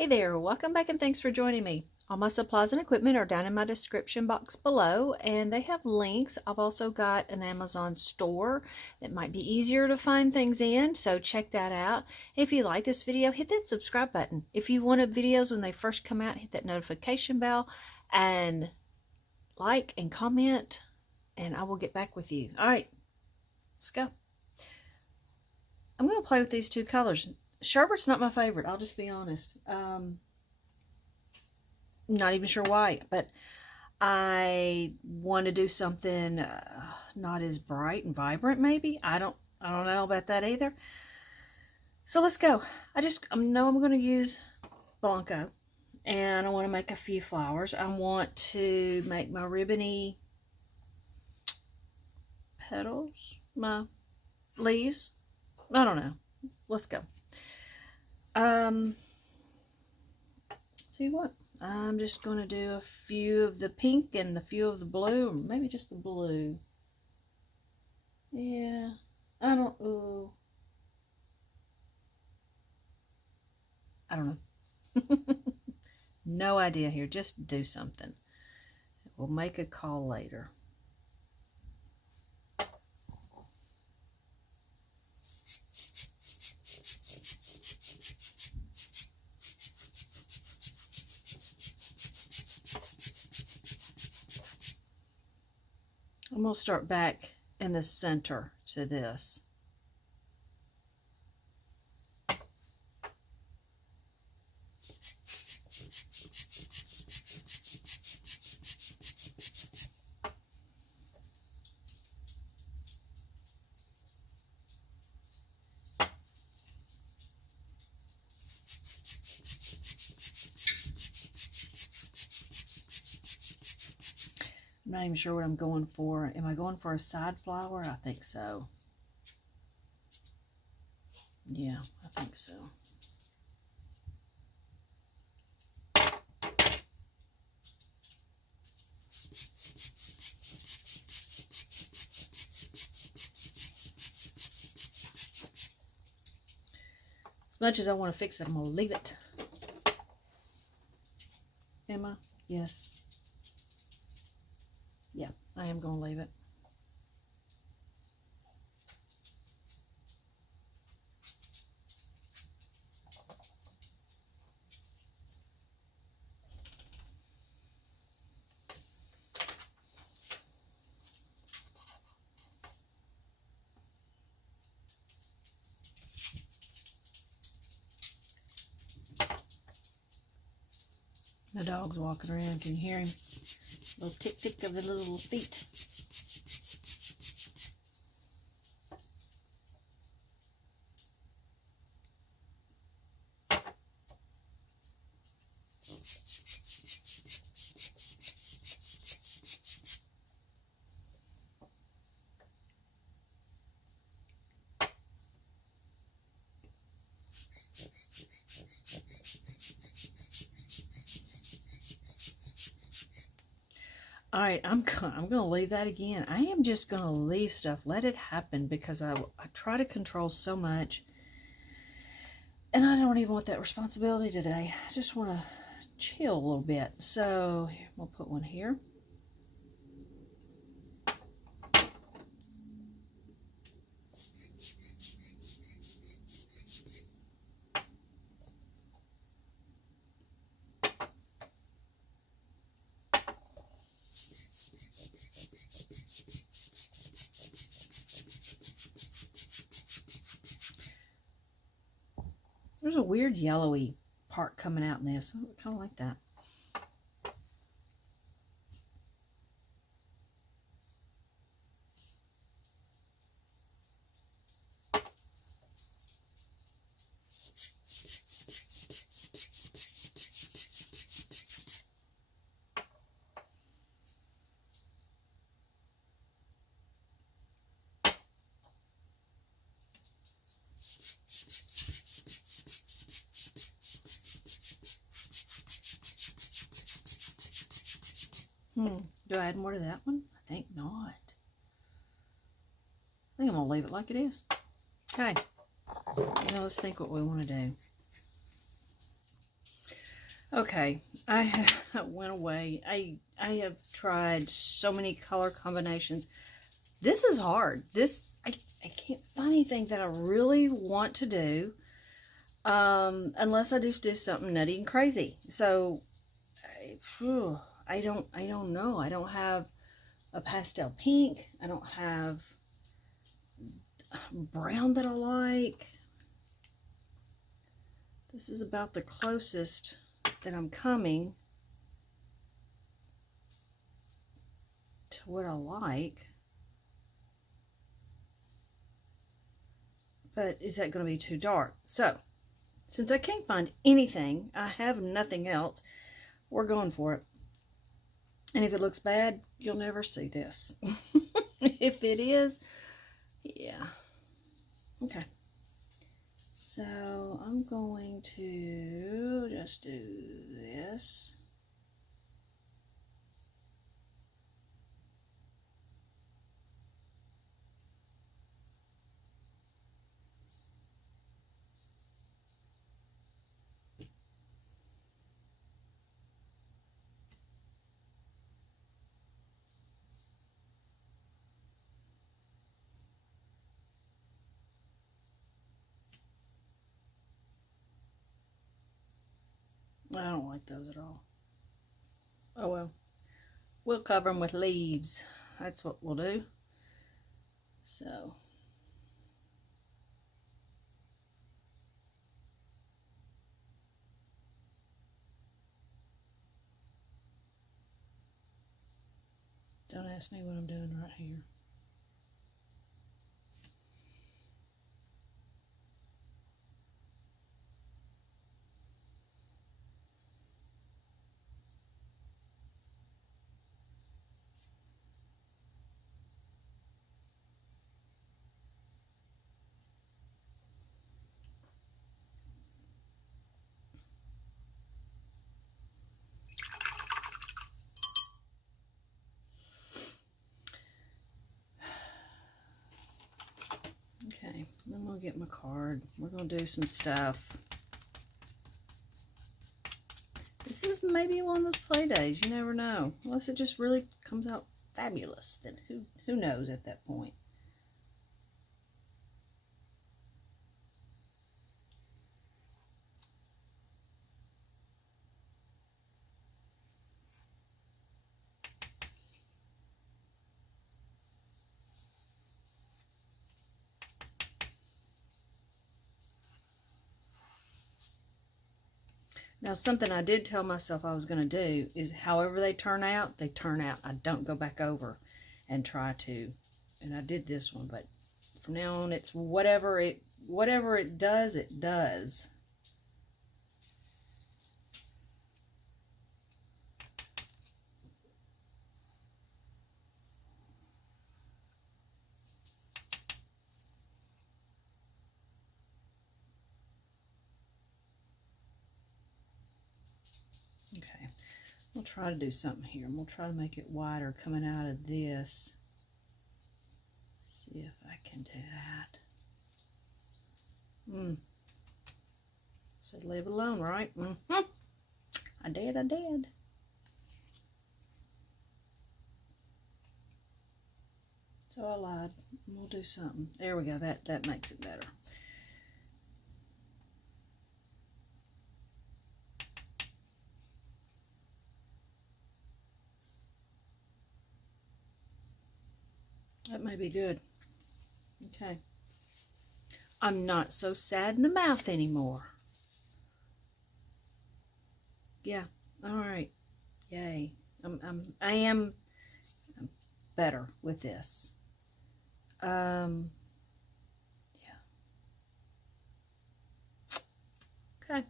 Hey there, welcome back and thanks for joining me. All my supplies and equipment are down in my description box below, and they have links. I've also got an Amazon store that might be easier to find things in, so check that out. If you like this video, hit that subscribe button. If you wanted videos when they first come out, hit that notification bell and like and comment, and I will get back with you. All right, let's go. I'm going to play with these two colors. Sherbet's not my favorite, I'll just be honest. Not even sure why, but I want to do something not as bright and vibrant, maybe. I don't know about that either. So let's go. I know I'm going to use Blanco, and I want to make a few flowers. I want to make my ribbony petals, my leaves. I don't know. Let's go. See what? I'm just going to do a few of the pink and a few of the blue, or maybe just the blue. Yeah, I don't know. No idea here. Just do something. We'll make a call later. I'm going to start back in the center to this. I'm not even sure what I'm going for. Am I going for a side flower? I think so. Yeah, I think so. As much as I want to fix it, I'm going to leave it. Am I? Yes. Yeah, I am going to leave it. The dog's walking around. Can you hear him? Little tick tick of the little feet. All right, I'm gonna leave that again. I am just gonna leave stuff, let it happen, because I try to control so much, and I don't even want that responsibility today. I just want to chill a little bit. So we'll put one here. There's a weird yellowy part coming out in this. I kind of like that. Do I add more to that one? I think not. I think I'm going to leave it like it is. Okay. Now let's think what we want to do. Okay, I went away. I have tried so many color combinations. This is hard. I can't find anything that I really want to do, unless I just do something nutty and crazy. So I don't know. I don't have a pastel pink. I don't have brown that I like. This is about the closest that I'm coming to what I like. But is that going to be too dark? So, since I can't find anything, I have nothing else, we're going for it. And if it looks bad, you'll never see this. If it is, yeah. Okay. So I'm going to just do this. I don't like those at all. Oh well. We'll cover them with leaves. That's what we'll do. So. Don't ask me what I'm doing right here. Okay, I'm gonna get my card. We're gonna do some stuff. This is maybe one of those play days. You never know. Unless it just really comes out fabulous, then who knows at that point. Now, something I did tell myself I was going to do is however they turn out, they turn out. I don't go back over and try to. And I did this one, but from now on, it's whatever it does, it does. Okay, we'll try to do something here. We'll try to make it wider coming out of this. See if I can do that. Said leave it alone, right? I did. So I lied. We'll do something. There we go. That makes it better. That may be good. Okay. I'm not so sad in the mouth anymore. Yeah. All right. Yay. I am better with this. Yeah. Okay.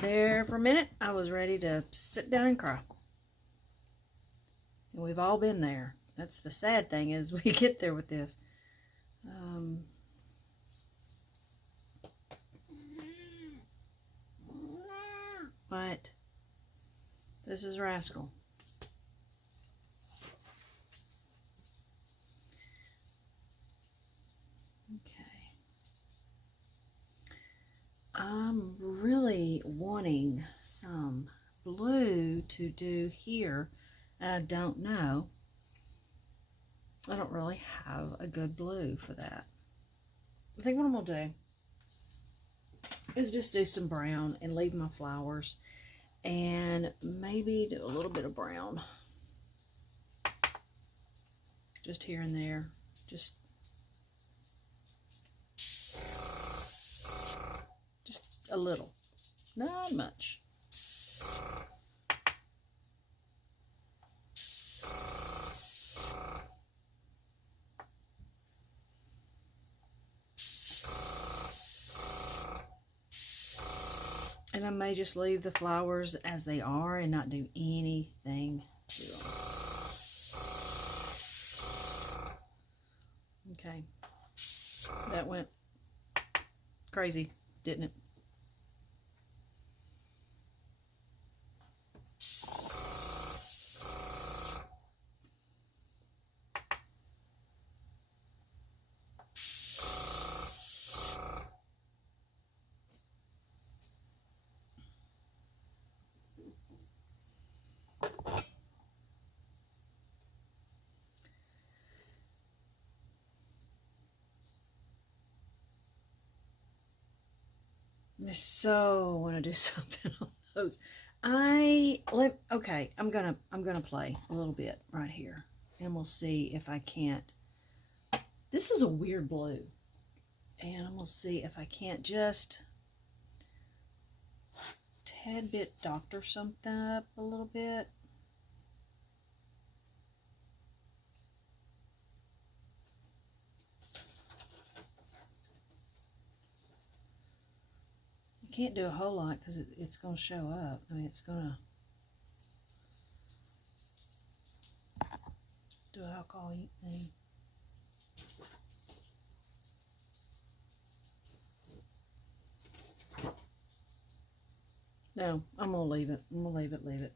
There for a minute, I was ready to sit down and cry. And we've all been there. That's the sad thing is we get there with this. But this is Rascal. Okay. I'm really wanting finding some blue to do here. And I don't know. I don't really have a good blue for that. I think what I'm going to do is just do some brown and leave my flowers, and maybe do a little bit of brown just here and there, just a little, not much. And I may just leave the flowers as they are and not do anything to them. Okay. That went crazy, didn't it? I so want to do something on those. Okay, I'm gonna play a little bit right here, and we'll see if I can't. This is a weird blue, and I'm gonna see if I can't just tad bit doctor something up a little bit. Can't do a whole lot because it's going to show up. I mean, it's going to do an alcohol thing. No, I'm going to leave it. I'm going to leave it.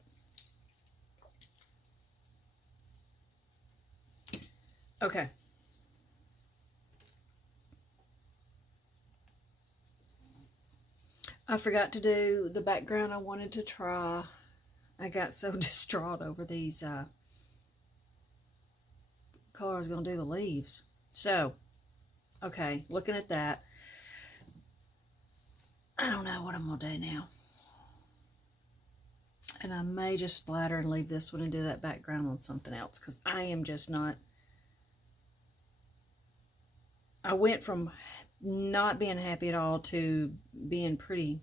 Okay. I forgot to do the background I wanted to try. I got so distraught over these color I was going to do the leaves. So, okay, looking at that, I don't know what I'm going to do now. And I may just splatter and leave this one and do that background on something else, because I am just not. I went from not being happy at all to being pretty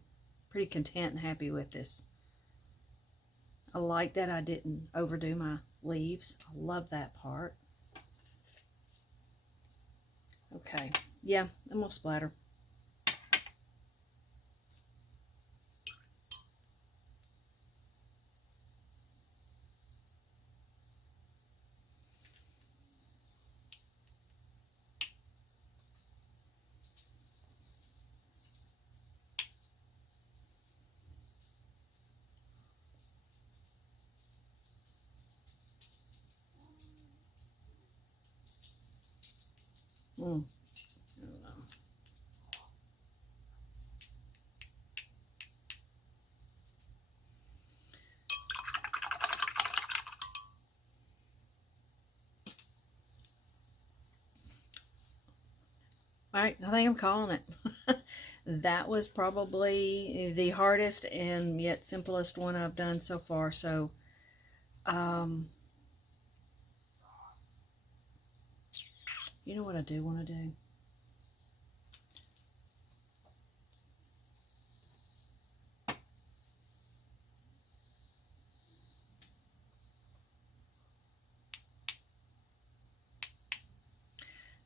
content and happy with this. I like that I didn't overdo my leaves. I love that part. Okay, yeah, I'm gonna splatter. I don't know. All right, I think I'm calling it. That was probably the hardest and yet simplest one I've done so far. So, you know what I do want to do?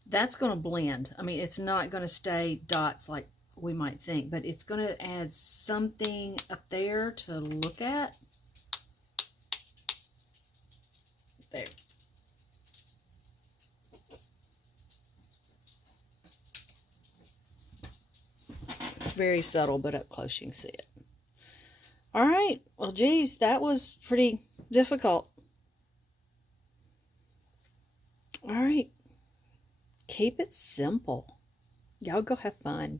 That's going to blend. I mean, it's not going to stay dots like we might think, but it's going to add something up there to look at. There. It's very subtle, but up close you can see it. All right. Well, geez, that was pretty difficult. All right. Keep it simple. Y'all go have fun.